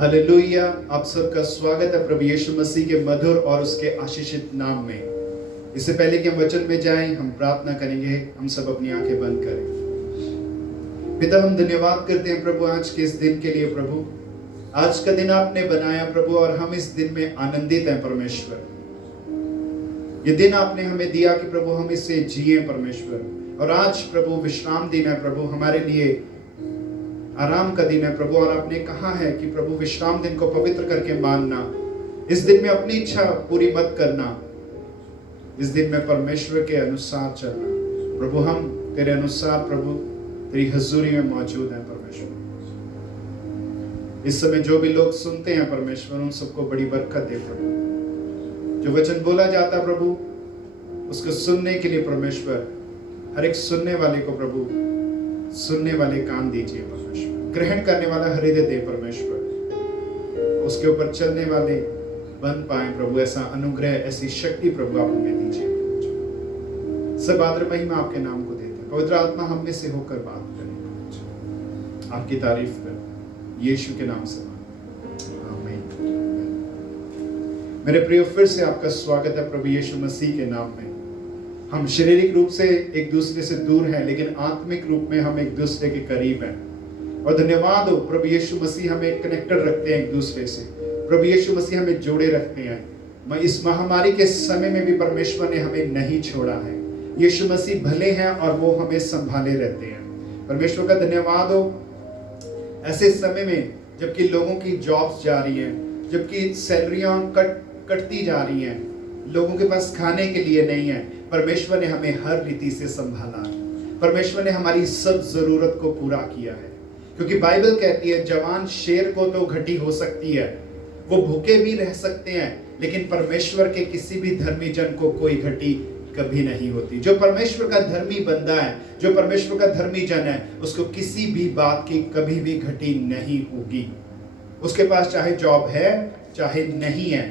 Hallelujah. आप सबका स्वागत है प्रभु यीशु मसीह के मधुर और उसके आशीषित नाम में। इससे पहले कि हम वचन में जाएं, हम प्रार्थना करेंगे। हम सब अपनी आंखें बंद करें। पिता, हम धन्यवाद करते हैं प्रभु आज के इस दिन के लिए। प्रभु, आज का दिन आपने बनाया प्रभु, और हम इस दिन में आनंदित हैं परमेश्वर। ये दिन आपने हमें दिया कि प्रभु हम इसे जिए परमेश्वर। और आज प्रभु विश्राम दिन है प्रभु, हमारे लिए आराम का दिन है प्रभु। और आपने कहा है कि प्रभु विश्राम दिन को पवित्र करके मानना, इस दिन में अपनी इच्छा पूरी मत करना, इस दिन में परमेश्वर के अनुसार चलना। प्रभु हम तेरे अनुसार प्रभु तेरी हजूरी में मौजूद हैं परमेश्वर। इस समय जो भी लोग सुनते हैं परमेश्वर, उन सबको बड़ी बरकत दे प्रभु। जो वचन बोला जाता प्रभु, उसको सुनने के लिए परमेश्वर हर एक सुनने वाले को प्रभु सुनने वाले कान दीजिए परमेश्वर। ग्रहण करने वाला हृदय दे परमेश्वर। उसके ऊपर चलने वाले बन पाए प्रभु, ऐसा अनुग्रह, ऐसी शक्ति प्रभु आप हमें दीजिए। सब आदर महिमा आपके नाम को देते हैं। पवित्र आत्मा हम में से होकर बात करें, आपकी तारीफ कर यीशु के नाम से आमीन। मेरे प्रियो, फिर से आपका स्वागत है प्रभु यीशु मसीह के नाम में। हम शारीरिक रूप से एक दूसरे से दूर हैं, लेकिन आत्मिक रूप में हम एक दूसरे के करीब हैं। और धन्यवाद हो प्रभु यीशु मसीह, हमें कनेक्टेड रखते हैं एक दूसरे से। प्रभु यीशु मसीह हमें जोड़े रखते हैं। इस महामारी के समय में भी परमेश्वर ने हमें नहीं छोड़ा है। यीशु मसीह भले हैं और वो हमें संभाले रहते हैं। परमेश्वर का धन्यवाद हो। ऐसे समय में जबकि लोगों की जॉब्स जा रही हैं, जबकि सैलरियां कटती जा रही हैं, लोगों के पास खाने के लिए नहीं है, परमेश्वर ने हमें हर रीति से संभाला है। परमेश्वर ने हमारी सब जरूरत को पूरा किया है। क्योंकि बाइबल कहती है जवान शेर को तो घटी हो सकती है, वो भूखे भी रह सकते हैं, लेकिन परमेश्वर के किसी भी धर्मी जन को कोई घटी कभी नहीं होती। जो परमेश्वर का धर्मी बंदा है, जो परमेश्वर का धर्मी जन है, उसको किसी भी बात की कभी भी घटी नहीं होगी। उसके पास चाहे जॉब है चाहे नहीं है,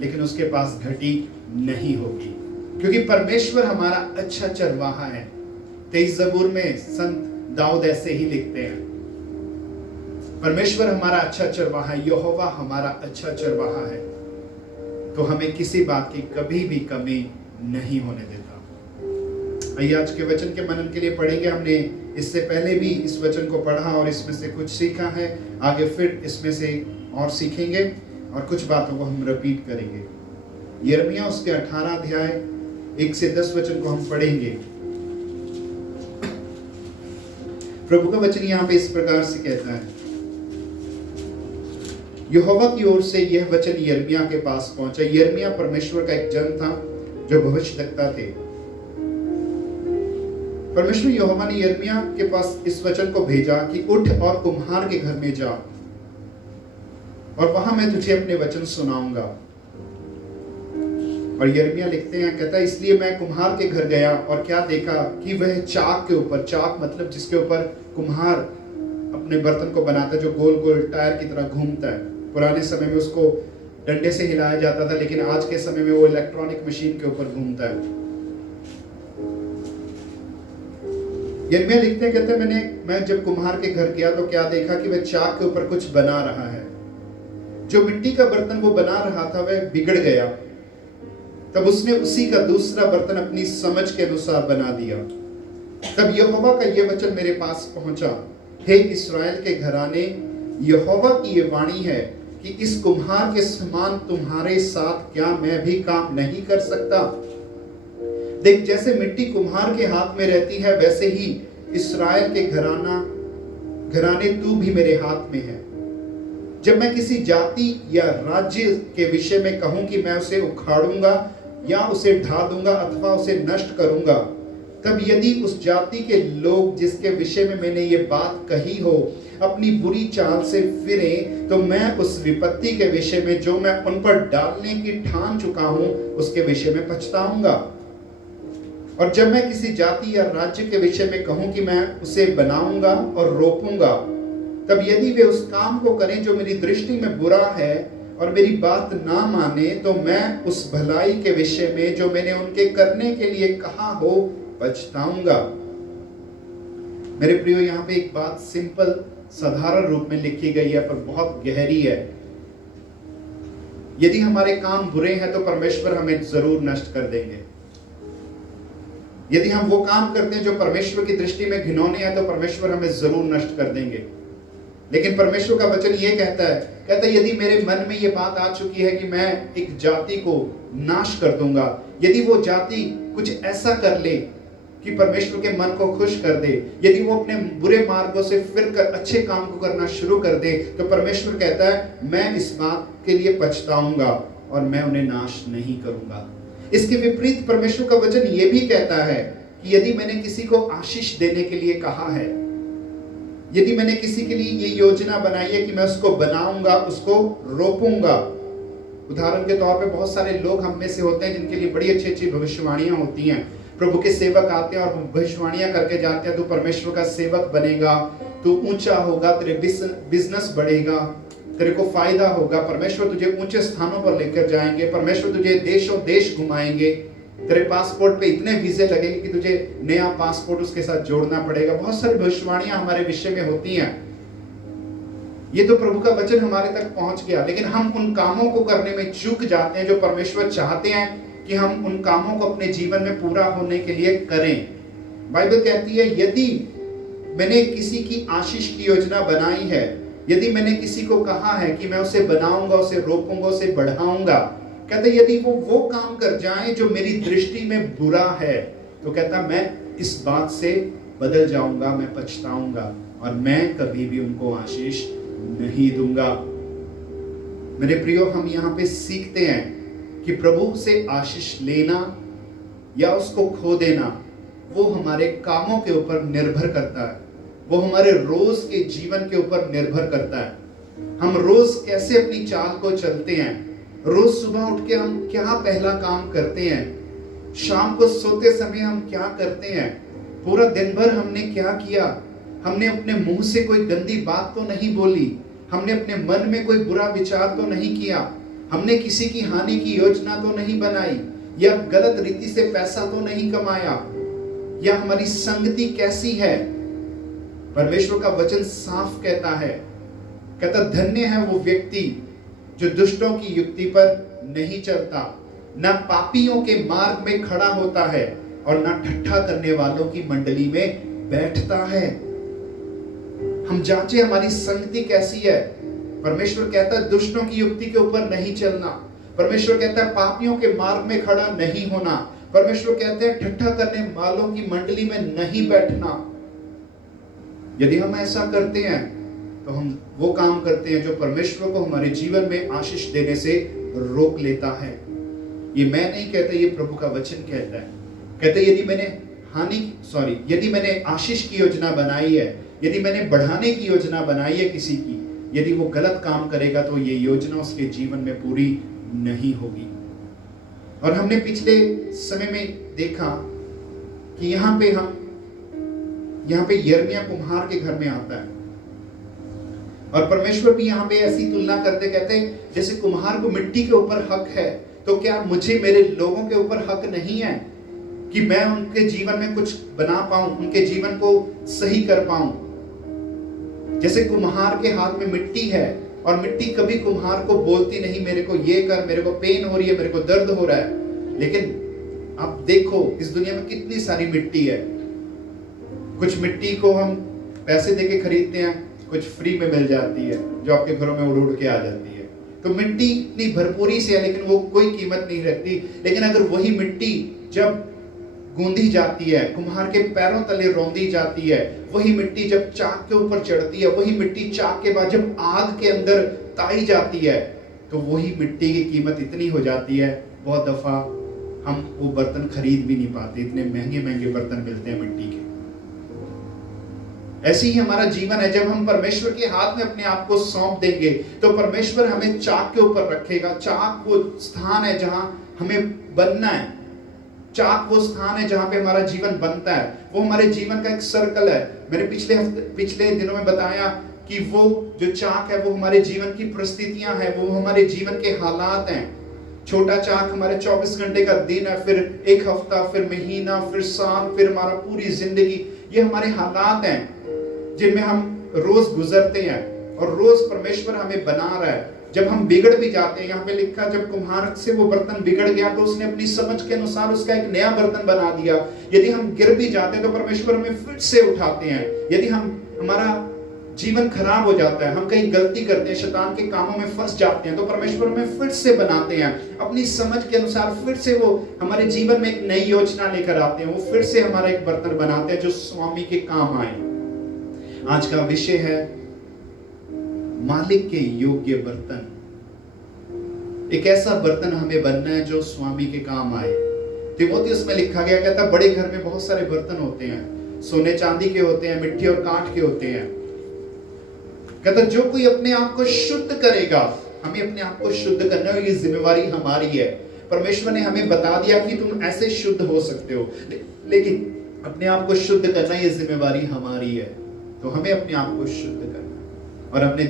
लेकिन उसके पास घटी नहीं होगी, क्योंकि परमेश्वर हमारा अच्छा चरवाहा है। 23 ज़बूर में संत दाऊद ऐसे ही लिखते हैं, परमेश्वर हमारा अच्छा चरवाहा है, यहोवा हमारा अच्छा चरवाहा है, तो हमें किसी बात की कभी भी कमी नहीं होने देता। आइए आज के वचन के मनन के लिए पढ़ेंगे। हमने इससे पहले भी इस वचन को पढ़ा और इसमें से कुछ सीखा है। आगे फिर इसमें से और सीखेंगे और कुछ बातों को हम रिपीट करेंगे। यिर्मयाह उसके 18 अध्याय 1 से 10 वचन को हम पढ़ेंगे। प्रभु का वचन यहाँ पे इस प्रकार से कहता है, यहोवा की ओर से यह वचन यिर्मयाह के पास पहुंचा। यिर्मयाह परमेश्वर का एक जन था जो भविष्यद्वक्ता थे। परमेश्वर यहोवा ने यिर्मयाह के पास इस वचन को भेजा कि उठ और कुम्हार के घर में जा, और वहां मैं तुझे अपने वचन सुनाऊंगा। और यिर्मयाह लिखते हैं, कहता है, इसलिए मैं कुम्हार के घर गया और क्या देखा कि वह चाक के ऊपर, चाक मतलब जिसके ऊपर कुम्हार अपने बर्तन को बनाता है, जो गोल गोल टायर की तरह घूमता है। पुराने समय में उसको डंडे से हिलाया जाता था, लेकिन आज के समय में वो इलेक्ट्रॉनिक मशीन के ऊपर घूमता है। यिर्मयाह लिखते हैं, कहते हैं, मैं जब कुम्हार के घर गया तो क्या देखा कि वह चाक के ऊपर कुछ बना रहा है। जो मिट्टी का बर्तन वो बना रहा था वह बिगड़ गया। तब उसने उसी का दूसरा बर्तन अपनी समझ के अनुसार बना दिया। तब यहोवा का यह वचन मेरे पास पहुंचा, हे इस्राएल के घराने, यहोवा की ये वाणी है कि इस कुम्हार के समान तुम्हारे साथ क्या मैं भी काम नहीं कर सकता। देख, जैसे मिट्टी कुम्हार के हाथ में रहती है, वैसे ही इस्राएल के घराने तू भी मेरे हाथ में है। जब मैं किसी जाति या राज्य के विषय में कहूं कि मैं उसे उखाड़ूंगा या उसे ढा दूंगा अथवा उसे नष्ट करूंगा, तब यदि उस जाति के लोग जिसके विषय में मैंने ये बात कही हो अपनी बुरी चाल से फिरे, तो मैं उस विपत्ति के विषय में जो मैं उन पर डालने की ठान चुका हूं उसके विषय में पछताऊंगा। और जब मैं किसी जाति या राज्य के विषय में कहूं कि मैं उसे बनाऊंगा और रोपूंगा, तब यदि वे उस काम को करें जो मेरी दृष्टि में बुरा है और मेरी बात ना माने, तो मैं उस भलाई के विषय में जो मैंने उनके करने के लिए कहा हो पछताऊंगा। मेरे प्रियो, यहाँ पे एक बात सिंपल साधारण रूप में लिखी गई है पर बहुत गहरी है। यदि हमारे काम बुरे हैं तो परमेश्वर हमें जरूर नष्ट कर देंगे। यदि हम वो काम करते हैं जो परमेश्वर की दृष्टि में घिनौने हैं तो परमेश्वर हमें जरूर नष्ट कर देंगे। लेकिन परमेश्वर का वचन ये कहता है यदि मेरे मन में ये बात आ चुकी है कि मैं एक जाति को नाश कर दूंगा, यदि वो जाति कुछ ऐसा कर ले कि परमेश्वर के मन को खुश कर दे, यदि वो अपने बुरे मार्गों से फिर कर अच्छे काम को करना शुरू कर दे, तो परमेश्वर कहता है मैं इस बात के लिए पछताऊंगा और मैं उन्हें नाश नहीं करूंगा। इसके विपरीत परमेश्वर का वचन ये भी कहता है कि यदि मैंने किसी को आशीष देने के लिए कहा है, यदि मैंने किसी के लिए ये योजना बनाई है कि मैं उसको बनाऊंगा, उसको रोपूंगा। उदाहरण के तौर पे बहुत सारे लोग हम में से होते हैं जिनके लिए बड़ी अच्छी अच्छी भविष्यवाणियां होती हैं। प्रभु के सेवक आते हैं और भविष्यवाणियां करके जाते हैं, तू परमेश्वर का सेवक बनेगा, तू ऊंचा होगा, तेरे बिजनेस बढ़ेगा, तेरे को फायदा होगा, परमेश्वर तुझे ऊंचे स्थानों पर लेकर जाएंगे, परमेश्वर तुझे देशों देश घुमाएंगे, तेरे पासपोर्ट पे इतने वीजे लगेंगे कि तुझे नया पासपोर्ट उसके साथ जोड़ना पड़ेगा। बहुत सारी भविष्यवाणियां हमारे विषय में होती हैं। ये तो प्रभु का वचन हमारे तक पहुंच गया, लेकिन हम उन कामों को करने में चूक जाते हैं जो परमेश्वर चाहते हैं कि हम उन कामों को अपने जीवन में पूरा होने के लिए करें। बाइबल कहती है यदि मैंने किसी की आशीष की योजना बनाई है, यदि मैंने किसी को कहा है कि मैं उसे बनाऊंगा, उसे रोपूंगा, उसे बढ़ाऊंगा, कहते यदि वो काम कर जाए जो मेरी दृष्टि में बुरा है, तो कहता मैं इस बात से बदल जाऊंगा, मैं पछताऊंगा और मैं कभी भी उनको आशीष नहीं दूंगा। मेरे प्रियो, हम यहाँ पे सीखते हैं कि प्रभु से आशीष लेना या उसको खो देना वो हमारे कामों के ऊपर निर्भर करता है, वो हमारे रोज के जीवन के ऊपर निर्भर करता है। हम रोज कैसे अपनी चाल को चलते हैं, रोज सुबह उठ के हम क्या पहला काम करते हैं, शाम को सोते समय हम क्या करते हैं, पूरा दिन भर हमने क्या किया, हमने अपने मुंह से कोई गंदी बात तो नहीं बोली, हमने अपने मन में कोई बुरा विचार तो नहीं किया, हमने किसी की हानि की योजना तो नहीं बनाई, या गलत रीति से पैसा तो नहीं कमाया, या हमारी संगति कैसी है। परमेश्वर का वचन साफ कहता है, कहता धन्य है वो व्यक्ति जो दुष्टों की युक्ति पर नहीं चलता, न पापियों के मार्ग में खड़ा होता है और न ठट्ठा करने वालों की मंडली में बैठता है। हम जांचे हमारी संगति कैसी है। परमेश्वर कहता है दुष्टों की युक्ति के ऊपर नहीं चलना, परमेश्वर कहता है पापियों के मार्ग में खड़ा नहीं होना, परमेश्वर कहते हैं ठट्ठा करने वालों की मंडली में नहीं बैठना। यदि हम ऐसा करते हैं तो हम वो काम करते हैं जो परमेश्वर को हमारे जीवन में आशीष देने से रोक लेता है। ये मैं नहीं कहता, ये प्रभु का वचन कहता है। कहते यदि मैंने आशीष की योजना बनाई है, यदि मैंने बढ़ाने की योजना बनाई है किसी की, यदि वो गलत काम करेगा तो ये योजना उसके जीवन में पूरी नहीं होगी। और हमने पिछले समय में देखा कि यहाँ पे यिर्मयाह कुम्हार के घर में आता है और परमेश्वर भी यहाँ पे ऐसी तुलना करते कहते हैं जैसे कुम्हार को मिट्टी के ऊपर हक है, तो क्या मुझे मेरे लोगों के ऊपर हक नहीं है कि मैं उनके जीवन में कुछ बना पाऊं, उनके जीवन को सही कर पाऊं। जैसे कुम्हार के हाथ में मिट्टी है और मिट्टी कभी कुम्हार को बोलती नहीं मेरे को ये कर, मेरे को पेन हो रही है, मेरे को दर्द हो रहा है। लेकिन आप देखो इस दुनिया में कितनी सारी मिट्टी है। कुछ मिट्टी को हम पैसे देके खरीदते हैं, कुछ फ्री में मिल जाती है जो आपके घरों में उड़ उड़ के आ जाती है। तो मिट्टी इतनी भरपूरी से है लेकिन वो कोई कीमत नहीं रखती। लेकिन अगर वही मिट्टी जब गूंदी जाती है, कुम्हार के पैरों तले रौंदी जाती है, वही मिट्टी जब चाक के ऊपर चढ़ती है, वही मिट्टी चाक के बाद जब आग के अंदर ताई जाती है, तो वही मिट्टी की कीमत इतनी हो जाती है, बहुत दफा हम वो बर्तन खरीद भी नहीं पाते, इतने महंगे महंगे बर्तन मिलते हैं मिट्टी के। ऐसे ही हमारा जीवन है। जब हम परमेश्वर के हाथ में अपने आप को सौंप देंगे तो परमेश्वर हमें चाक के ऊपर रखेगा। चाक वो स्थान है जहां हमें बनना है, चाक वो स्थान है जहां पे हमारा जीवन बनता है। वो हमारे जीवन का एक सर्कल है। मैंने पिछले दिनों में बताया कि वो जो चाक है वो हमारे जीवन की परिस्थितियां हैं, वो हमारे जीवन के हालात हैं। छोटा चाक हमारे 24 घंटे का दिन है, फिर एक हफ्ता, फिर महीना, फिर साल, फिर हमारा पूरी जिंदगी। ये हमारे हालात हैं जिनमें हम रोज गुजरते हैं और रोज परमेश्वर हमें बना रहा है। जब हम बिगड़ भी जाते हैं, यहाँ पे लिखा जब कुम्हार से वो बर्तन बिगड़ गया तो उसने अपनी समझ के अनुसार उसका एक नया बर्तन बना दिया। यदि हम गिर भी जाते हैं तो परमेश्वर हमें फिर से उठाते हैं। यदि हमारा जीवन खराब हो जाता है, हम कहीं गलती करते हैं, शैतान के कामों में फंस जाते हैं, तो परमेश्वर हमें फिर से बनाते हैं अपनी समझ के अनुसार। फिर से वो हमारे जीवन में एक नई योजना लेकर आते हैं, वो फिर से हमारा एक बर्तन बनाते हैं जो स्वामी के काम आए। आज का विषय है मालिक के योग्य बर्तन। एक ऐसा बर्तन हमें बनना है जो स्वामी के काम आए। तीमुथियुस में लिखा गया, कहता बड़े घर में बहुत सारे बर्तन होते हैं, सोने चांदी के होते हैं, मिट्टी और काठ के होते हैं। कहता जो कोई अपने आप को शुद्ध करेगा, हमें अपने आप को शुद्ध करना है, ये जिम्मेवारी हमारी है। परमेश्वर ने हमें बता दिया कि तुम ऐसे शुद्ध हो सकते हो, लेकिन अपने आप को शुद्ध करना ये जिम्मेवारी हमारी है। तो हमें अपने आप को शुद्ध करना। और हमने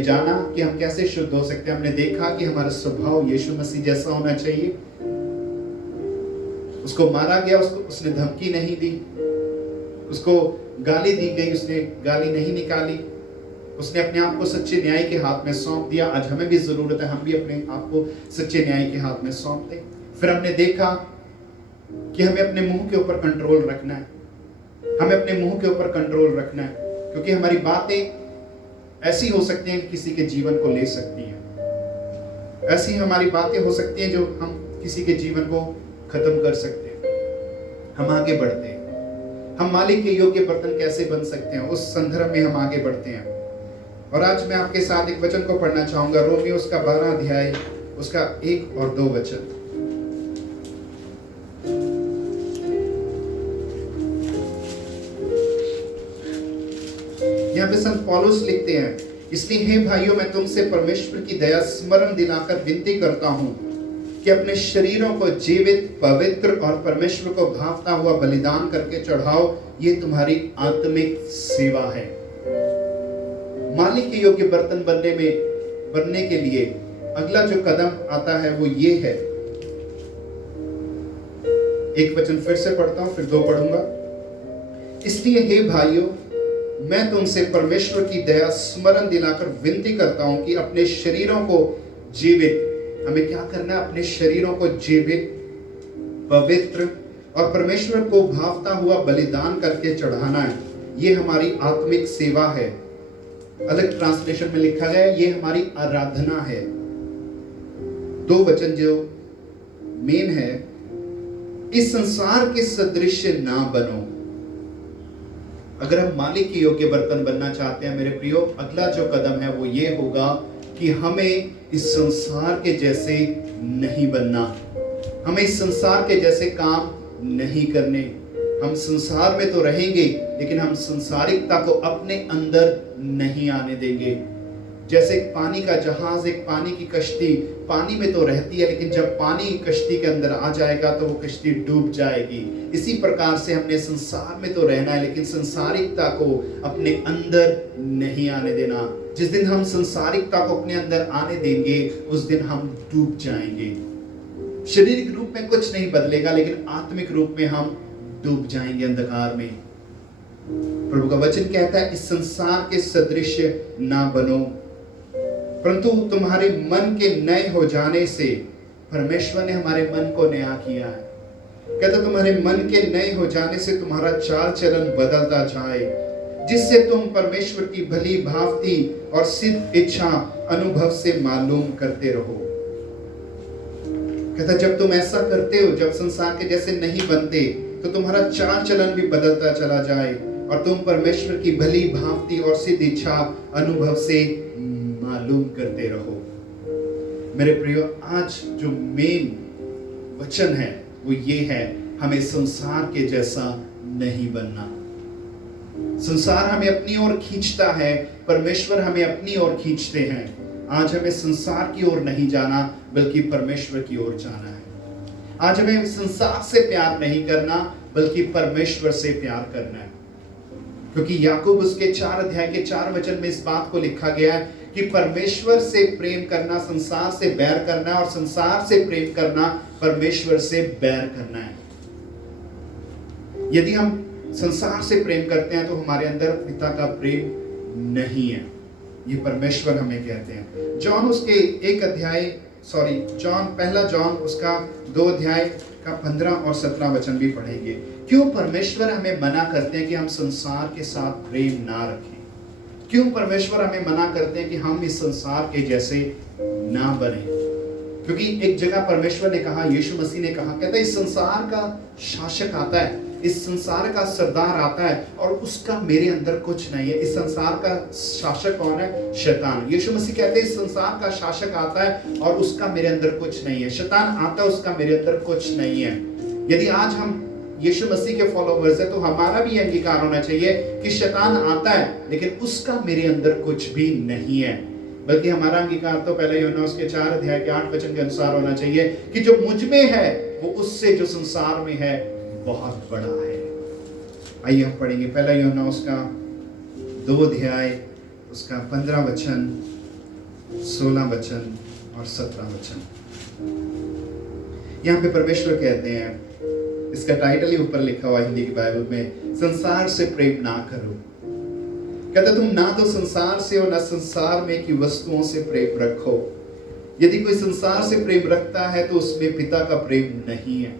जाना कि हम कैसे शुद्ध हो सकते हैं। हमने देखा कि हमारा स्वभाव यीशु मसीह जैसा होना चाहिए। उसको मारा गया, उसने धमकी नहीं दी, उसको गाली दी गई, उसने गाली नहीं निकाली, उसने अपने आप को सच्चे न्याय के हाथ में सौंप दिया। आज हमें भी जरूरत है हम भी अपने आप को सच्चे न्याय के हाथ में सौंप दें। फिर हमने देखा कि हमें अपने मुंह के ऊपर कंट्रोल रखना है। हमें अपने मुंह के ऊपर कंट्रोल रखना है, क्योंकि हमारी बातें ऐसी हो सकती हैं कि किसी के जीवन को ले सकती हैं। ऐसी हमारी बातें हो सकती हैं जो हम किसी के जीवन को खत्म कर सकते हैं। हम आगे बढ़ते हैं। हम मालिक के योग्य बर्तन कैसे बन सकते हैं, उस संदर्भ में हम आगे बढ़ते हैं। और आज मैं आपके साथ एक वचन को पढ़ना चाहूंगा, रोमियो उसका 12 अध्याय उसका 1 और 2 वचन। यहाँ पे संत पौलुस लिखते हैं, इसलिए हे भाइयों मैं तुमसे परमेश्वर की दया स्मरण दिलाकर विनती करता हूँ कि अपने शरीरों को जीवित, पवित्र और परमेश्वर को भावता हुआ बलिदान करके चढ़ाओ, ये तुम्हारी आत्मिक सेवा है। मालिक के योग्य बर्तन बनने के लिए अगला जो कदम आता है वो ये है। एक वचन फिर से पढ़ता हूं, फिर 2 पढ़ूंगा। इसलिए हे भाइयों मैं तुमसे परमेश्वर की दया स्मरण दिलाकर विनती करता हूं कि अपने शरीरों को जीवित, हमें क्या करना है, अपने शरीरों को जीवित, पवित्र और परमेश्वर को भावता हुआ बलिदान करके चढ़ाना है। ये हमारी आत्मिक सेवा है। अलग ट्रांसलेशन में लिखा गया है, ये हमारी आराधना है। 2 वचन जो मेन है, इस संसार के सदृश ना बनो। अगर हम मालिक के योग्य बर्तन बनना चाहते हैं मेरे प्रियो, अगला जो कदम है वो ये होगा कि हमें इस संसार के जैसे नहीं बनना। हमें इस संसार के जैसे काम नहीं करने। हम संसार में तो रहेंगे, लेकिन हम संसारिकता को अपने अंदर नहीं आने देंगे। जैसे एक पानी का जहाज, एक पानी की कश्ती पानी में तो रहती है, लेकिन जब पानी कश्ती के अंदर आ जाएगा तो वो कश्ती डूब जाएगी। इसी प्रकार से हमने संसार में तो रहना है, लेकिन संसारिकता को अपने अंदर नहीं आने देना। जिस दिन हम संसारिकता को अपने अंदर आने देंगे, उस दिन हम डूब जाएंगे। शारीरिक रूप में कुछ नहीं बदलेगा, लेकिन आत्मिक रूप में हम डूब जाएंगे अंधकार में। प्रभु का वचन कहता है, इस संसार के सदृश ना बनो, परंतु तुम्हारे मन के नए हो जाने से, परमेश्वर ने हमारे मन को नया किया है। कहता तुम्हारे मन के नए हो जाने से तुम्हारा चाल चलन बदलता जाए, जिससे तुम परमेश्वर की भली भांति और सिद्ध इच्छा अनुभव से मालूम करते रहो। कहता जब तुम ऐसा करते हो, जब संसार के जैसे नहीं बनते, तो तुम्हारा चाल चलन भी बदलता चला जाए और तुम परमेश्वर की भली भांति और सिद्ध इच्छा अनुभव से मालूम करते रहो। मेरे प्रियो, आज जो मेन वचन है वो ये है, हमें संसार के जैसा नहीं बनना। संसार हमें अपनी ओर खींचता है, परमेश्वर हमें अपनी ओर खींचते हैं। आज हमें संसार की ओर नहीं जाना, बल्कि परमेश्वर की ओर जाना है। आज हमें संसार से प्यार नहीं करना, बल्कि परमेश्वर से प्यार करना है। क्योंकि याकूब उसके 4 अध्याय के 4 वचन में इस बात को लिखा गया है कि परमेश्वर से प्रेम करना संसार से बैर करना है, और संसार से प्रेम करना परमेश्वर से बैर करना है। यदि हम संसार से प्रेम करते हैं तो हमारे अंदर पिता का प्रेम नहीं है। ये परमेश्वर हमें कहते हैं। जॉन उसके पहला जॉन उसका 2 अध्याय का 15 और 17 वचन भी पढ़ेंगे। क्यों परमेश्वर हमें मना करते हैं कि हम संसार के साथ प्रेम ना रखें? क्यों परमेश्वर हमें मना करते हैं कि हम इस संसार के जैसे ना बने? क्योंकि एक जगह परमेश्वर ने कहा, यीशु मसीह ने कहा, कहता है इस संसार का शासक आता है, इस संसार का सरदार आता है और उसका मेरे अंदर कुछ नहीं है। इस संसार का शासक कौन है? शैतान। यीशु मसीह कहते हैं इस संसार का शासक आता है और उसका मेरे अंदर कुछ नहीं है। शैतान आता है, उसका मेरे अंदर कुछ नहीं है। यदि आज हम यीशु मसीह के फॉलोवर्स हैं तो हमारा भी अंगीकार होना चाहिए कि शैतान आता है लेकिन उसका मेरे अंदर कुछ भी नहीं है। बल्कि हमारा अंगीकार तो पहले यूहन्ना उसके 4 अध्याय के 8 वचन के अनुसार होना चाहिए कि जो मुझ में है वो उससे जो संसार में है बहुत बड़ा है। आइए हम पढ़ेंगे पहला यूहन्ना उसका 2 अध्याय उसका 15 वचन, 16 वचन और 17 वचन। यहाँ पे परमेश्वर कहते हैं, इसका टाइटल ही ऊपर लिखा हुआ हिंदी की बाइबल में, संसार से प्रेम ना करो। कहता तुम ना तो संसार से और ना संसार में की वस्तुओं से प्रेम रखो। यदि कोई संसार से प्रेम रखता है तो उसमें पिता का प्रेम नहीं है।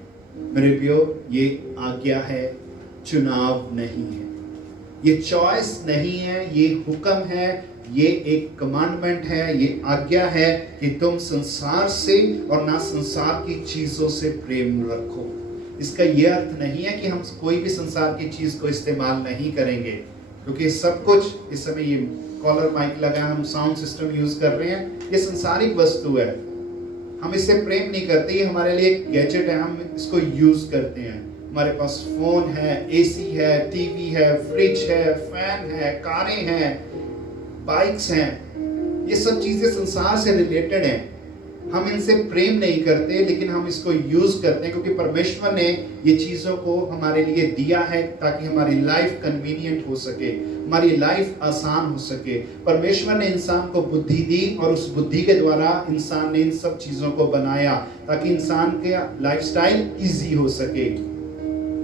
मेरे प्रियो, ये आज्ञा है, चुनाव नहीं है, ये चॉइस नहीं है, ये हुक्म है, ये एक कमांडमेंट है, ये आज्ञा है कि तुम संसार से और ना संसार की चीजों से प्रेम रखो। इसका यह अर्थ नहीं है कि हम कोई भी संसार की चीज को इस्तेमाल नहीं करेंगे, क्योंकि सब कुछ इस समय, ये कॉलर माइक लगा, हम साउंड सिस्टम यूज कर रहे हैं, ये संसारिक वस्तु है। हम इससे प्रेम नहीं करते, ये हमारे लिए एक गैजेट है, हम इसको यूज करते हैं। हमारे पास फोन है, एसी है, टीवी है, फ्रिज है, फैन है, कारें हैं, बाइक्स हैं, ये सब चीजें संसार से रिलेटेड हैं। हम इनसे प्रेम नहीं करते लेकिन हम इसको यूज करते हैं क्योंकि परमेश्वर ने ये चीजों को हमारे लिए दिया है ताकि हमारी लाइफ कन्वीनियंट हो सके, हमारी लाइफ आसान हो सके। परमेश्वर ने इंसान को बुद्धि दी और उस बुद्धि के द्वारा इंसान ने इन सब चीजों को बनाया ताकि इंसान के लाइफस्टाइल इजी हो सके।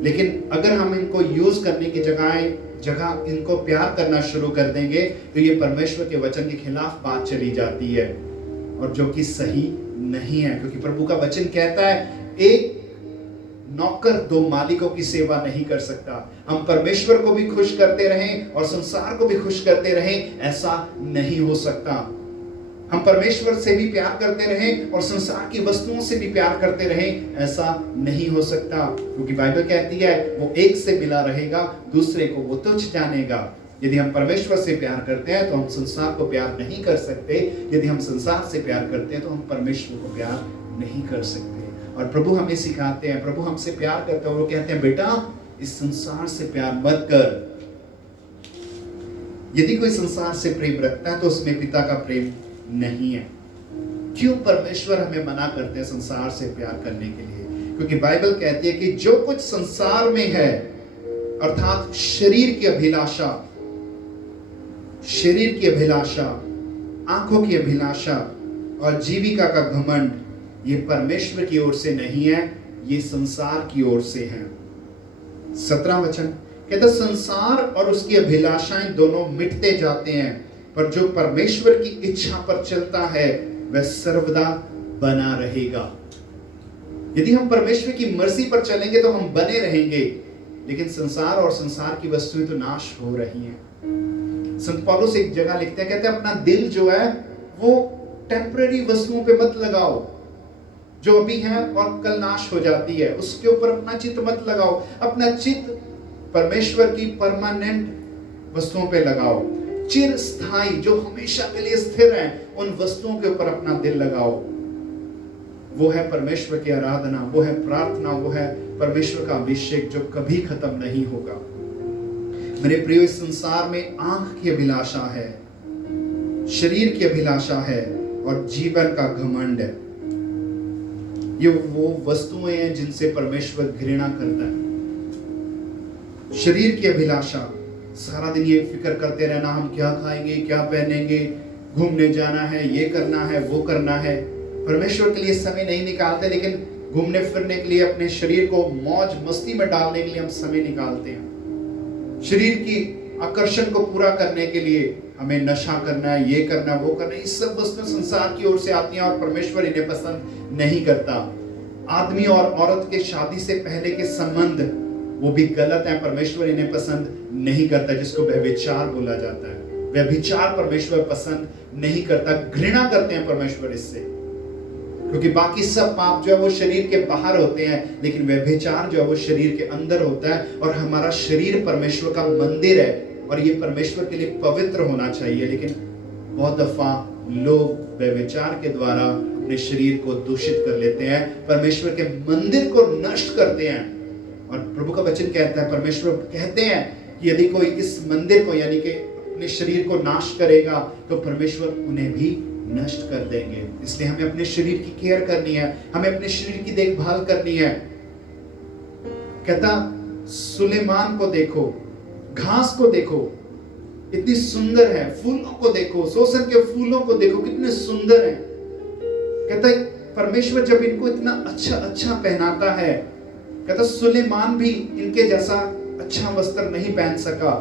लेकिन अगर हम इनको यूज करने की जगह इनको प्यार करना शुरू कर देंगे तो ये परमेश्वर के वचन के खिलाफ बात चली जाती है, और जो कि सही नहीं है। क्योंकि प्रभु का वचन कहता है एक नौकर 2 मालिकों की सेवा नहीं कर सकता। हम परमेश्वर को भी खुश करते रहें और संसार को भी खुश करते रहें, ऐसा नहीं हो सकता। हम परमेश्वर से भी प्यार करते रहें और संसार की वस्तुओं से भी प्यार करते रहें, ऐसा नहीं हो सकता। क्योंकि बाइबल कहती है वो एक से मिला रहेगा, दूसरे को वो तुच्छ जानेगा। यदि हम परमेश्वर से प्यार करते हैं तो हम संसार को प्यार नहीं कर सकते। यदि हम संसार से प्यार करते हैं तो हम परमेश्वर को प्यार नहीं कर सकते। और प्रभु हमें सिखाते हैं, प्रभु हमसे प्यार करते हैं, वो कहते हैं बेटा इस संसार से प्यार मत कर। यदि कोई संसार से प्रेम रखता है तो उसमें पिता का प्रेम नहीं है। क्यों परमेश्वर हमें मना करते हैं संसार से प्यार करने के लिए? क्योंकि बाइबल कहती है कि जो कुछ संसार में है अर्थात शरीर की अभिलाषा, आंखों की अभिलाषा और जीविका का घमंड, ये परमेश्वर की ओर से नहीं है, ये संसार की ओर से है। 17 वचन कहता संसार और उसकी अभिलाषाएं दोनों मिटते जाते हैं, पर जो परमेश्वर की इच्छा पर चलता है वह सर्वदा बना रहेगा। यदि हम परमेश्वर की मर्जी पर चलेंगे तो हम बने रहेंगे, लेकिन संसार और संसार की वस्तुएं तो नाश हो रही हैं। संत पौलुस एक जगह लिखते हैं, कहते हैं अपना दिल जो है वो टेम्पररी वस्तुओं पे मत लगाओ जो अभी है और कल नाश हो जाती है, उसके ऊपर अपना चित्त मत लगाओ। अपना चित्त परमेश्वर की परमानेंट वस्तुओं पे लगाओ। चिर स्थायी जो हमेशा के लिए स्थिर हैं उन वस्तुओं के ऊपर अपना दिल लगाओ। वो है परमेश्वर की आराधना, वो है प्रार्थना, वो है परमेश्वर का अभिषेक जो कभी खत्म नहीं होगा। मेरे प्रियो, इस संसार में आंख की अभिलाषा है, शरीर की अभिलाषा है और जीवन का घमंड है। ये वो वस्तुएं हैं जिनसे परमेश्वर घृणा करता है। शरीर की अभिलाषा, सारा दिन ये फिक्र करते रहना हम क्या खाएंगे, क्या पहनेंगे, घूमने जाना है, ये करना है, वो करना है। परमेश्वर के लिए समय नहीं निकालते, लेकिन घूमने फिरने के लिए, अपने शरीर को मौज मस्ती में डालने के लिए हम समय निकालते हैं। शरीर की आकर्षण को पूरा करने के लिए हमें नशा करना है, ये करना है, वो करना है। इस सब वस्तु संसार की ओर से आती हैं और परमेश्वर इन्हें पसंद नहीं करता। आदमी और औरत के शादी से पहले के संबंध वो भी गलत है, परमेश्वर इन्हें पसंद नहीं करता, जिसको व्यभिचार बोला जाता है। व्यभिचार परमेश्वर पसंद नहीं करता, घृणा करते हैं परमेश्वर इससे, क्योंकि बाकी सब पाप जो है वो शरीर के बाहर होते हैं, लेकिन व्यभिचार जो है वो शरीर के अंदर होता है। और हमारा शरीर परमेश्वर का मंदिर है और ये परमेश्वर के लिए पवित्र होना चाहिए। लेकिन बहुत दफा लोग व्यभिचार के द्वारा अपने शरीर को दूषित कर लेते हैं, परमेश्वर के मंदिर को नष्ट करते हैं। और प्रभु का वचन कहता है, परमेश्वर कहते हैं कि यदि कोई इस मंदिर को यानी कि अपने शरीर को नाश करेगा तो परमेश्वर उन्हें भी नष्ट कर देंगे। इसलिए हमें अपने शरीर की केयर करनी है, हमें अपने शरीर की देखभाल करनी है। कहता सुलेमान को देखो, घास को देखो इतनी सुंदर है, फूलों को देखो, सोसन के फूलों को देखो कितने सुंदर हैं। कहता है परमेश्वर जब इनको इतना अच्छा अच्छा पहनाता है, कहता सुलेमान भी इनके जैसा अच्छा वस्त्र नहीं पहन सका।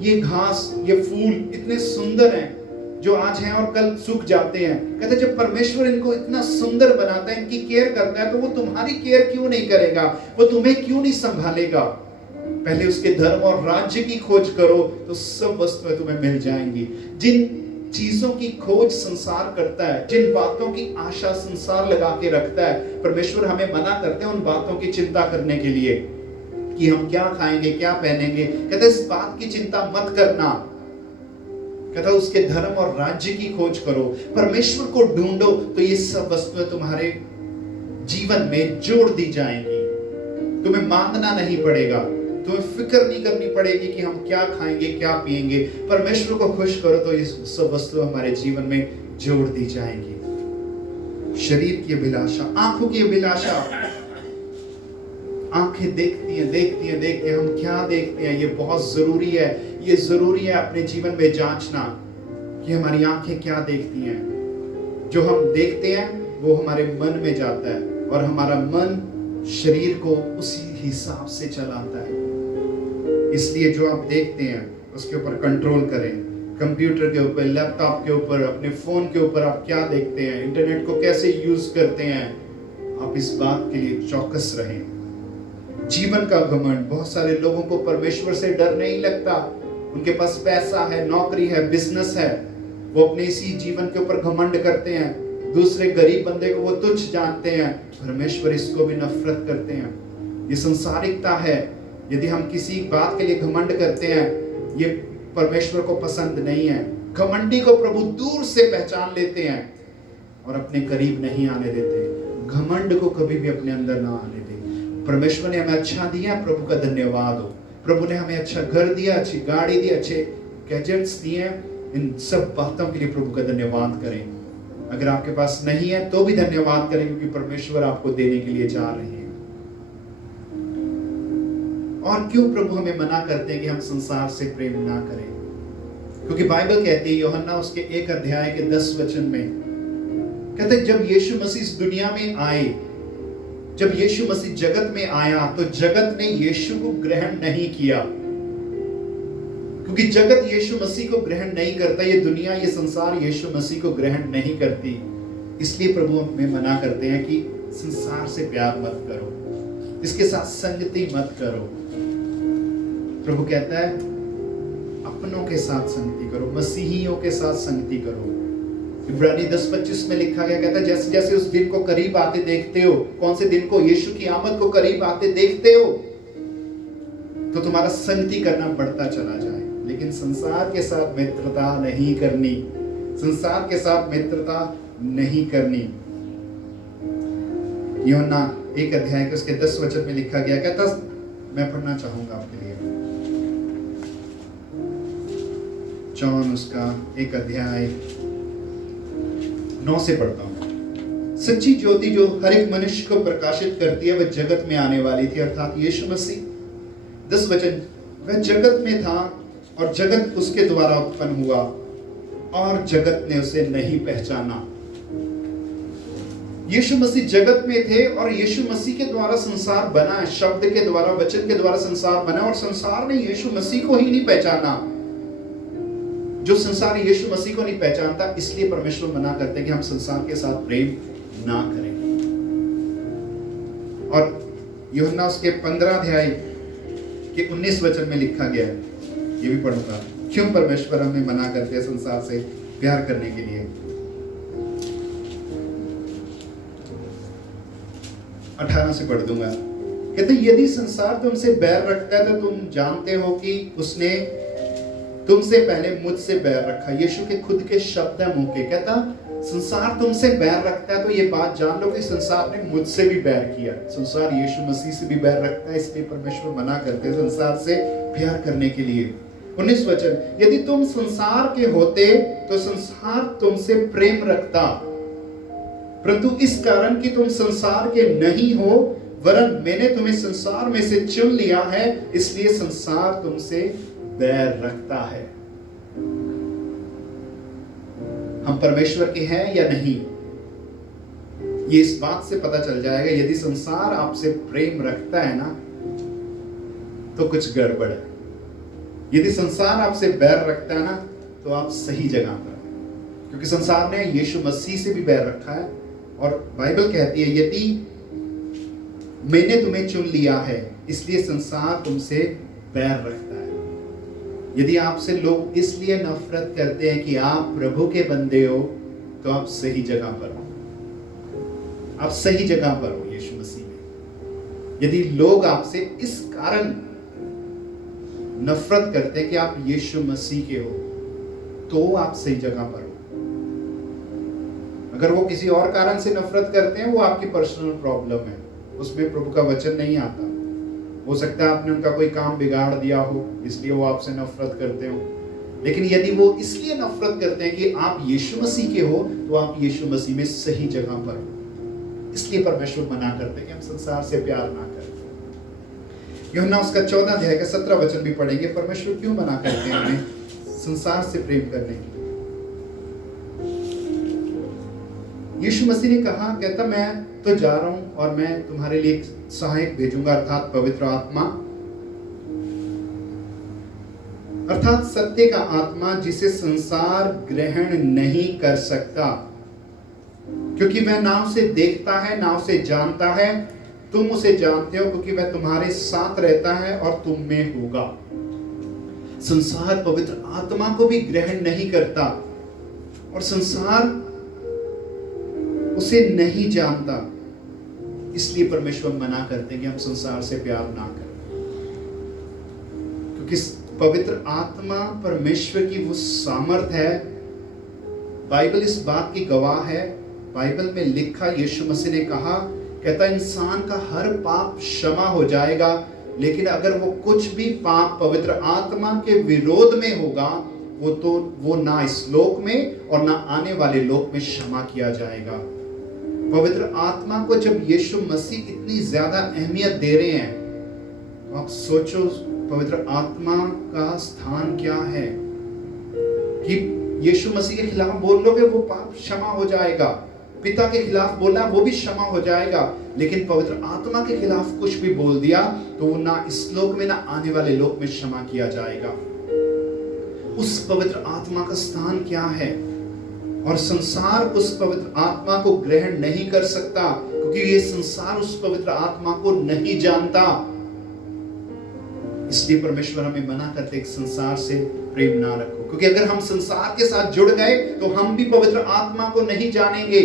ये घास, ये फूल इतने सुंदर हैं जो आज हैं और कल सूख जाते हैं। कहते जब परमेश्वर इनको इतना सुंदर बनाता है, इनकी केयर करता है, तो वो तुम्हारी केयर क्यों नहीं करेगा, वो तुम्हें क्यों नहीं संभालेगा। पहले उसके धर्म और राज्य की खोज करो तो सब वस्तुएं तुम्हें मिल जाएंगी। जिन चीजों की खोज संसार करता है, जिन बातों की आशा संसार लगा के रखता है, परमेश्वर हमें मना करते हैं उन बातों की चिंता करने के लिए कि हम क्या खाएंगे, क्या पहनेंगे। कहते इस बात की चिंता मत करना, कहता उसके धर्म और राज्य की खोज करो, परमेश्वर को ढूंढो, तो ये सब वस्तुएं तुम्हारे जीवन में जोड़ दी जाएंगी। तुम्हें मांगना नहीं पड़ेगा, तुम्हें फिक्र नहीं करनी पड़ेगी कि हम क्या खाएंगे, क्या पिएंगे। परमेश्वर को खुश करो तो ये सब वस्तु हमारे जीवन में जोड़ दी जाएंगी। शरीर की अभिलाषा, आंखों की अभिलाषा, आंखें देखती हैं, हम क्या देखते हैं ये बहुत जरूरी है। ये जरूरी है अपने जीवन में जांचना कि हमारी आंखें क्या देखती हैं। जो हम देखते हैं वो हमारे मन में जाता है और हमारा मन शरीर को उसी हिसाब से चलाता है। इसलिए जो आप देखते हैं उसके ऊपर कंट्रोल करें। कंप्यूटर के ऊपर, लैपटॉप के ऊपर, अपने फोन के ऊपर आप क्या देखते हैं, इंटरनेट को कैसे यूज करते हैं, आप इस बात के लिए चौकस रहें। जीवन का घमंड, बहुत सारे लोगों को परमेश्वर से डर नहीं लगता। उनके पास पैसा है, नौकरी है, बिजनेस है, वो अपने इसी जीवन के ऊपर घमंड करते हैं। दूसरे गरीब बंदे को वो तुच्छ जानते हैं, परमेश्वर इसको भी नफरत करते हैं। ये संसारिकता है। यदि हम किसी बात के लिए घमंड करते हैं, ये परमेश्वर को पसंद नहीं है। घमंडी को प्रभु दूर से पहचान लेते हैं और अपने करीब नहीं आने देते। घमंड को कभी भी अपने अंदर ना आने दे। परमेश्वर ने हमें अच्छा दिया, प्रभु का धन्यवाद हो। प्रभु ने हमें अच्छा घर दिया, अच्छी गाड़ी दी, अच्छे गैजेट्स दिए। इन सब बातों के लिए प्रभु का धन्यवाद करें। अगर आपके पास नहीं है तो भी धन्यवाद करें, क्योंकि परमेश्वर आपको देने के लिए जा रहे हैं। और क्यों प्रभु हमें मना करते हैं कि हम संसार से प्रेम ना करें? क्योंकि बाइबल कहती है, यूहन्ना उसके 1 अध्याय के 10 वचन में कहते जब यीशु मसीह इस दुनिया में आए, जब यीशु मसीह जगत में आया, तो जगत ने यीशु को ग्रहण नहीं किया। क्योंकि जगत यीशु मसीह को ग्रहण नहीं करता, ये दुनिया, ये संसार यीशु मसीह को ग्रहण नहीं करती। इसलिए प्रभु हमें मना करते हैं कि संसार से प्यार मत करो, इसके साथ संगति मत करो। प्रभु कहता है अपनों के साथ संगति करो, मसीहियों के साथ संगति करो। इब्रानी 10:25 में लिखा गया, कहता है जैसे जैसे उस दिन को करीब आते देखते हो, कौन से दिन को? यीशु की आमद को करीब आते देखते हो, तो तुम्हारा संगति करना बढ़ता चला जाए। लेकिन संसार के साथ मित्रता नहीं करनी, संसार के साथ मित्रता नहीं करनी। यूहन्ना 1 अध्याय के उसके 10 वचन में लिखा गया, कहता मैं पढ़ना चाहूंगा आपके लिए। जॉन उसका 1 अध्याय 9 से पढ़ता हूं। सच्ची ज्योति जो हर एक मनुष्य को प्रकाशित करती है वह जगत में आने वाली थी, अर्थात यीशु मसीह। 10 वचन, वह जगत में था और जगत उसके द्वारा उत्पन्न हुआ और जगत ने उसे नहीं पहचाना। यीशु मसीह जगत में थे और यीशु मसीह के द्वारा संसार बना है, शब्द के द्वारा, वचन के द्वारा संसार बना, और संसार ने यीशु मसीह को ही नहीं पहचाना। जो संसार यीशु मसीह को नहीं पहचानता, इसलिए परमेश्वर मना करते हैं कि हम संसार के साथ प्रेम ना करें। और यूहन्ना उसके 15 अध्याय के 19 वचन में लिखा गया है, ये भी पढ़ूंगा, क्यों परमेश्वर हमें मना करते हैं संसार से प्यार करने के लिए। 18 से पढ़ दूंगा। कहते यदि संसार तुमसे बैर रखता है तो तुम जानते हो कि उसने तुमसे पहले मुझसे बैर रखा। यीशु के खुद के शब्द है मुंह के। कहता संसार तुमसे बैर रखता है तो ये बात जान लो कि संसार ने मुझसे भी बैर किया। संसार यीशु मसीह से भी बैर रखता है, इसलिए परमेश्वर मना करते हैं संसार से प्यार करने के लिए। 19 वचन, यदि तुम संसार के होते तो संसार तुमसे प्रेम रखता, परंतु इस कारण कि तुम संसार के नहीं हो, वरन मैंने तुम्हें संसार में से चुन लिया है, इसलिए संसार तुमसे बैर रखता है। हम परमेश्वर के हैं या नहीं, ये इस बात से पता चल जाएगा। यदि संसार आपसे प्रेम रखता है ना, तो कुछ गड़बड़ है। यदि संसार आपसे बैर रखता है ना, तो आप सही जगह पर हैं, क्योंकि संसार ने यीशु मसीह से भी बैर रखा है। और बाइबल कहती है यदि मैंने तुम्हें चुन लिया है, इसलिए संसार तुमसे बैर रखता है। यदि आपसे लोग इसलिए नफरत करते हैं कि आप प्रभु के बंदे हो, तो आप सही जगह पर हो। आप सही जगह पर हो यीशु मसीह में। यदि लोग आपसे इस कारण नफरत करते हैं कि आप यीशु मसीह के हो, तो आप सही जगह पर हो। अगर वो किसी और कारण से नफरत करते हैं, वो आपकी पर्सनल प्रॉब्लम है, उसमें प्रभु का वचन नहीं आता। हो सकता है आपने उनका कोई काम बिगाड़ दिया हो, इसलिए वो आपसे नफरत करते हो। लेकिन यदि वो इसलिए नफरत करते हैं कि आप यीशु मसीह के हो, तो आप यीशु मसीह में सही जगह पर हो। इसलिए परमेश्वर मना करते हैं कि हम संसार से प्यार ना करें। यूहन्ना उसका 14 अध्याय का 17 वचन भी पढ़ेंगे। परमेश्वर क्यों मना करते हैं हमें संसार से प्रेम करने के लिए। यीशु मसीह ने कहा, कहता मैं तो जा रहा हूं और मैं तुम्हारे लिए एक सहायक भेजूंगा, अर्थात पवित्र आत्मा, अर्थात सत्य का आत्मा, जिसे संसार ग्रहण नहीं कर सकता, क्योंकि वह ना उसे देखता है ना उसे जानता है। तुम उसे जानते हो क्योंकि वह तुम्हारे साथ रहता है और तुम में होगा। संसार पवित्र आत्मा को भी ग्रहण नहीं करता और संसार उसे नहीं जानता, इसलिए परमेश्वर मना करते हैं कि हम संसार से प्यार ना करें। क्योंकि पवित्र आत्मा परमेश्वर की वो सामर्थ है। बाइबल इस बात की गवाह है। बाइबल में लिखा, यीशु मसीह ने कहा, कहता इंसान का हर पाप क्षमा हो जाएगा, लेकिन अगर वो कुछ भी पाप पवित्र आत्मा के विरोध में होगा, वो ना इस लोक में और ना आने वाले लोक में क्षमा किया जाएगा। पवित्र आत्मा को जब यीशु मसीह इतनी ज्यादा अहमियत दे रहे हैं, तो आप सोचो पवित्र आत्मा का स्थान क्या है कि यीशु मसीह के खिलाफ बोल लोगे वो पाप क्षमा हो जाएगा, पिता के खिलाफ बोला वो भी क्षमा हो जाएगा, लेकिन पवित्र आत्मा के खिलाफ कुछ भी बोल दिया तो वो ना इस लोक में ना आने वाले लोक में क्षमा किया जाएगा। उस पवित्र आत्मा का स्थान क्या है? और संसार उस पवित्र आत्मा को ग्रहण नहीं कर सकता, क्योंकि ये संसार उस पवित्र आत्मा को नहीं जानता। इसलिए परमेश्वर हमें मना करते कि संसार से प्रेम ना रखो, क्योंकि अगर हम संसार के साथ जुड़ गए तो हम भी पवित्र आत्मा को नहीं जानेंगे,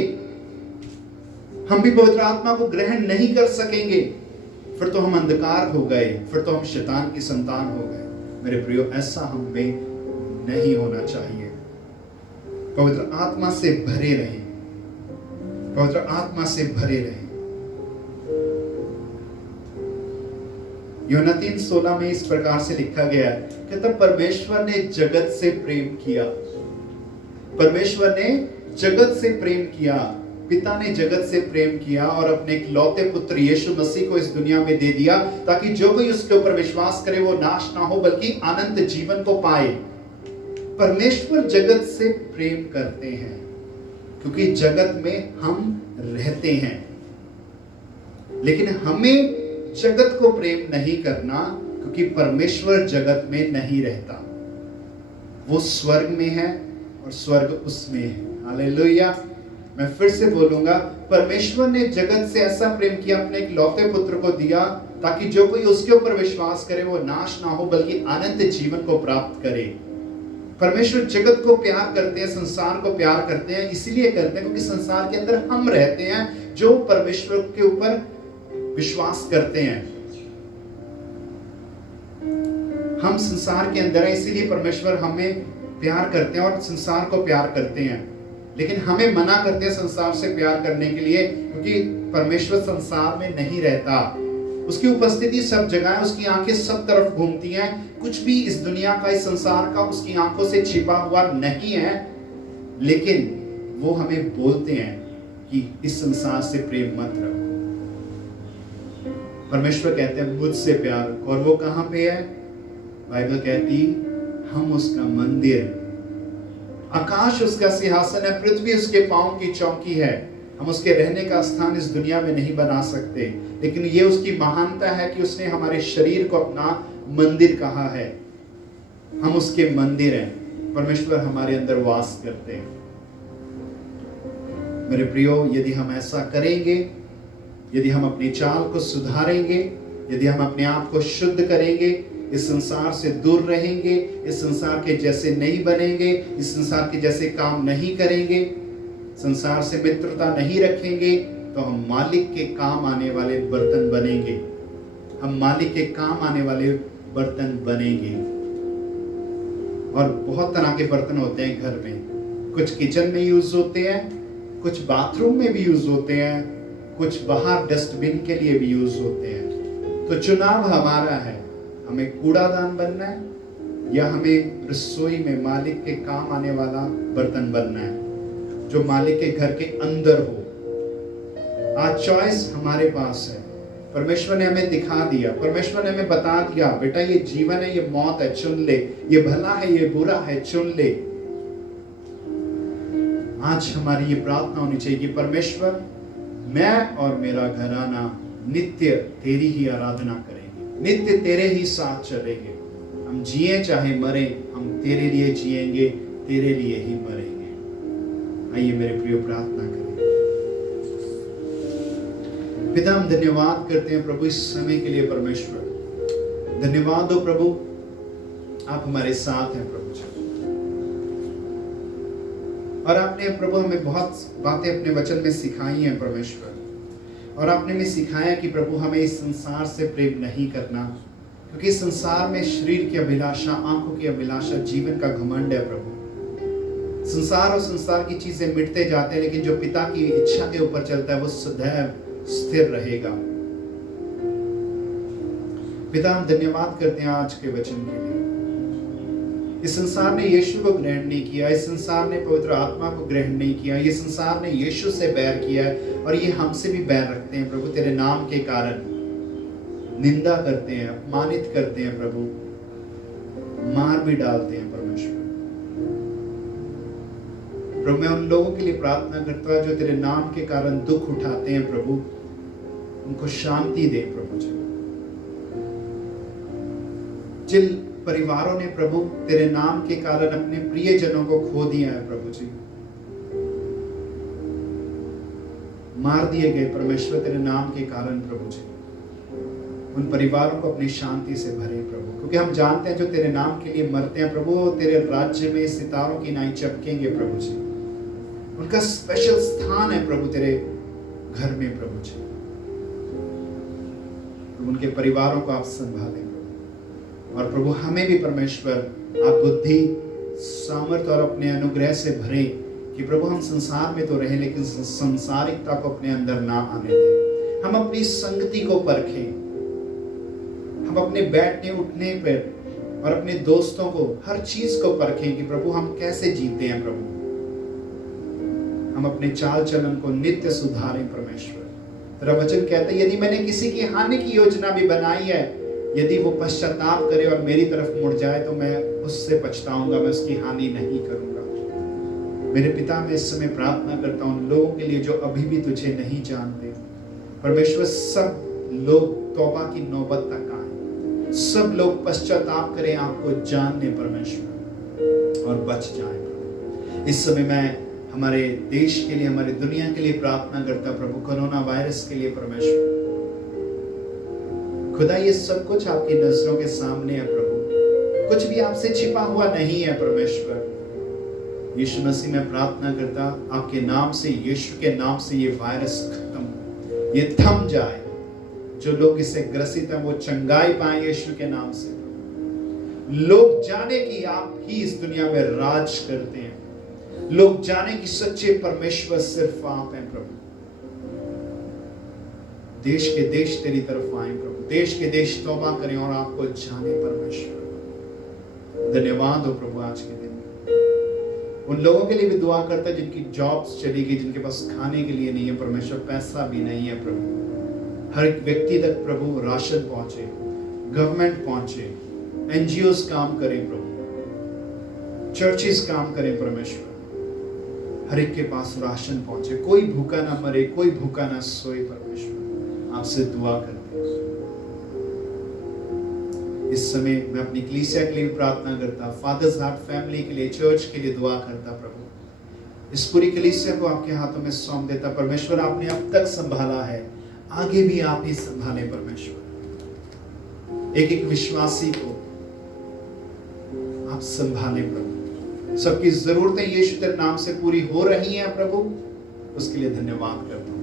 हम भी पवित्र आत्मा को ग्रहण नहीं कर सकेंगे। फिर तो हम अंधकार हो गए, फिर तो हम शैतान की संतान हो गए। मेरे प्रियो, ऐसा हम में नहीं होना चाहिए। पवित्र आत्मा से भरे रहें, पवित्र आत्मा से भरे रहें। यूहन्ना 3:16 में इस प्रकार से लिखा गया है, कहता परमेश्वर ने जगत से प्रेम किया। परमेश्वर ने जगत से प्रेम किया, पिता ने जगत से प्रेम किया और अपने इकलौते पुत्र यीशु मसीह को इस दुनिया में दे दिया, ताकि जो कोई उसके ऊपर विश्वास करे वो नाश ना हो बल्कि अनंत जीवन को पाए। परमेश्वर जगत से प्रेम करते हैं। क्योंकि जगत में हम रहते हैं, लेकिन हमें जगत को प्रेम नहीं करना, क्योंकि परमेश्वर जगत में नहीं रहता। वो स्वर्ग में है और स्वर्ग उसमें है। हालेलुया। मैं फिर से बोलूंगा, परमेश्वर ने जगत से ऐसा प्रेम किया, अपने एक लौते पुत्र को दिया, ताकि जो कोई उसके ऊपर विश्वास करे वो नाश ना हो बल्कि अनंत जीवन को प्राप्त करे। परमेश्वर जगत को प्यार करते हैं, संसार को प्यार करते हैं, इसलिए करते हैं क्योंकि संसार के अंदर हम रहते हैं जो परमेश्वर के ऊपर विश्वास करते हैं। हम संसार के अंदर हैं, इसीलिए परमेश्वर हमें प्यार करते हैं और संसार को प्यार करते हैं, लेकिन हमें मना करते हैं संसार से प्यार करने के लिए, क्योंकि परमेश्वर संसार में नहीं रहता। उसकी उपस्थिति सब जगह है, उसकी आंखें सब तरफ घूमती हैं। कुछ भी इस दुनिया का, इस संसार का उसकी आंखों से छिपा हुआ नहीं है, लेकिन वो हमें बोलते हैं कि इस संसार से प्रेम मत रखो। परमेश्वर कहते हैं मुझसे प्यार रखो, और वो कहां पे है? बाइबल कहती हम उसका मंदिर, आकाश उसका सिंहासन है, पृथ्वी उसके पांव की चौकी है। हम उसके रहने का स्थान इस दुनिया में नहीं बना सकते, लेकिन ये उसकी महानता है कि उसने हमारे शरीर को अपना मंदिर कहा है। हम उसके मंदिर हैं, परमेश्वर हमारे अंदर वास करते हैं। मेरे प्रियो, यदि हम ऐसा करेंगे, यदि हम अपनी चाल को सुधारेंगे, यदि हम अपने आप को शुद्ध करेंगे, इस संसार से दूर रहेंगे, इस संसार के जैसे नहीं बनेंगे, इस संसार के जैसे काम नहीं करेंगे, संसार से मित्रता नहीं रखेंगे, तो हम मालिक के काम आने वाले बर्तन बनेंगे। हम मालिक के काम आने वाले बर्तन बनेंगे। और बहुत तरह के बर्तन होते हैं घर में, कुछ किचन में यूज होते हैं, कुछ बाथरूम में भी यूज होते हैं, कुछ बाहर डस्टबिन के लिए भी यूज होते हैं। तो चुनाव हमारा है, हमें कूड़ादान बनना है या हमें रसोई में मालिक के काम आने वाला बर्तन बनना है, जो मालिक के घर के अंदर हो। आज चॉइस हमारे पास है। परमेश्वर ने हमें दिखा दिया, परमेश्वर ने हमें बता दिया, बेटा ये जीवन है, ये मौत है, चुन ले, ये भला है, ये बुरा है, चुन ले। आज हमारी ये प्रार्थना होनी चाहिए कि परमेश्वर, मैं और मेरा घराना नित्य तेरी ही आराधना करेंगे, नित्य तेरे ही साथ चलेंगे। हम जिए चाहे मरे, हम तेरे लिए जिएंगे, तेरे लिए ही मरेंगे। आइए मेरे प्रियो प्रार्थना करें। पिता, हम धन्यवाद करते हैं प्रभु इस समय के लिए। परमेश्वर धन्यवाद हो प्रभु, आप हमारे साथ हैं प्रभु जी। और आपने प्रभु हमें बहुत बातें अपने वचन में सिखाई हैं परमेश्वर, और आपने हमें सिखाया कि प्रभु हमें इस संसार से प्रेम नहीं करना, क्योंकि इस संसार में शरीर की अभिलाषा, आंखों की अभिलाषा, जीवन का घमंड है प्रभु। संसार और संसार की चीजें मिटते जाते हैं, लेकिन जो पिता की इच्छा के ऊपर चलता है वो सदैव स्थिर रहेगा। पिता, हम धन्यवाद करते हैं आज के वचन के लिए। इस संसार ने यीशु को ग्रहण नहीं किया, इस संसार ने पवित्र आत्मा को ग्रहण नहीं किया, ये संसार ने यीशु से बैर किया है, और ये हमसे भी बैर रखते हैं प्रभु। तेरे नाम के कारण निंदा करते हैं, अपमानित करते हैं प्रभु, मार भी डालते हैं परमेश्वर। प्रभु, मैं उन लोगों के लिए प्रार्थना करता हूं जो तेरे नाम के कारण दुख उठाते हैं प्रभु, उनको शांति दे प्रभु जी। जिन परिवारों ने प्रभु तेरे नाम के कारण अपने प्रियजनों को खो दिया है प्रभु जी, मार दिए गए परमेश्वर तेरे नाम के कारण प्रभु जी, उन परिवारों को अपनी शांति से भरे प्रभु, क्योंकि हम जानते हैं जो तेरे नाम के लिए मरते हैं प्रभु, वो तेरे राज्य में सितारों की नाई चमकेंगे प्रभु जी। उनका स्पेशल स्थान है प्रभु तेरे घर में प्रभु जी। उनके परिवारों को आप संभालें प्रभु, और प्रभु हमें भी परमेश्वर आप बुद्धि, सामर्थ्य और अपने अनुग्रह से भरे, कि प्रभु हम संसार में तो रहें लेकिन संसारिकता को अपने अंदर ना आने दें। हम अपनी संगति को परखें, हम अपने बैठने उठने पर और अपने दोस्तों को, हर चीज को परखें कि प्रभु हम कैसे जीते हैं प्रभु। हम अपने चाल चलन को नित्य सुधारें परमेश्वर। तेरा वचन कहता है यदि मैंने किसी की हानि की योजना भी बनाई है, यदि वो पश्चाताप करे और मेरी तरफ मुड़ जाए, तो मैं उससे पछताऊंगा, मैं उसकी हानि नहीं करूंगा। मेरे पिता, मैं इस समय प्रार्थना करता हूं उन लोगों के लिए जो अभी भी तुझे नहीं जानते। परमेश्वर, सब लोग तौबा की नौबत तक आए, सब लोग पश्चाताप करें आपको जानने परमेश्वर, और बच जाए। इस समय मैं हमारे देश के लिए, हमारी दुनिया के लिए प्रार्थना करता प्रभु, कोरोना वायरस के लिए परमेश्वर। खुदा, ये सब कुछ आपकी नजरों के सामने है प्रभु, कुछ भी आपसे छिपा हुआ नहीं है परमेश्वर। यीशु मसीह में प्रार्थना करता, आपके नाम से, यीशु के नाम से ये वायरस खत्म, ये थम जाए। जो लोग इससे ग्रसित हैं वो चंगाई पाए यीशु के नाम से। लोग जाने कि आप ही इस दुनिया में राज करते हैं, लोग जाने कि सच्चे परमेश्वर सिर्फ आप हैं प्रभु। देश के देश तेरी तरफ आए प्रभु, देश के देश तौबा करें और आपको जाने परमेश्वर। धन्यवाद हो प्रभु आज के दिन। उन लोगों के लिए भी दुआ करता जिनकी जॉब्स चली गई, जिनके पास खाने के लिए नहीं है परमेश्वर, पैसा भी नहीं है प्रभु। हर एक व्यक्ति तक प्रभु राशन पहुंचे, गवर्नमेंट पहुंचे, एनजीओस काम करें प्रभु, चर्चेस काम करें परमेश्वर, हर एक के पास राशन पहुंचे, कोई भूखा ना मरे, कोई भूखा ना सोए परमेश्वर। आपसे दुआ करते हैं। इस समय मैं अपनी कलीसिया के लिए प्रार्थना करता, फादर्स हार्ट फैमिली के लिए, चर्च के लिए दुआ करता प्रभु। इस पूरी कलीसिया को आपके हाथों में सौंप देता परमेश्वर। आपने अब तक संभाला है, आगे भी आप ही संभाले परमेश्वर। एक एक विश्वासी को आप संभाले प्रभु। सबकी जरूरतें यीशु तेरे नाम से पूरी हो रही हैं प्रभु, उसके लिए धन्यवाद करता हूँ।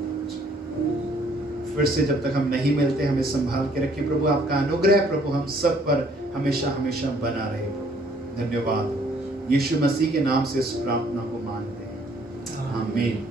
फिर से जब तक हम नहीं मिलते, हमें संभाल के रखिए प्रभु। आपका अनुग्रह प्रभु हम सब पर हमेशा हमेशा बना रहे प्रभु। धन्यवाद। यीशु मसीह के नाम से इस प्रार्थना को मानते हैं, आमीन।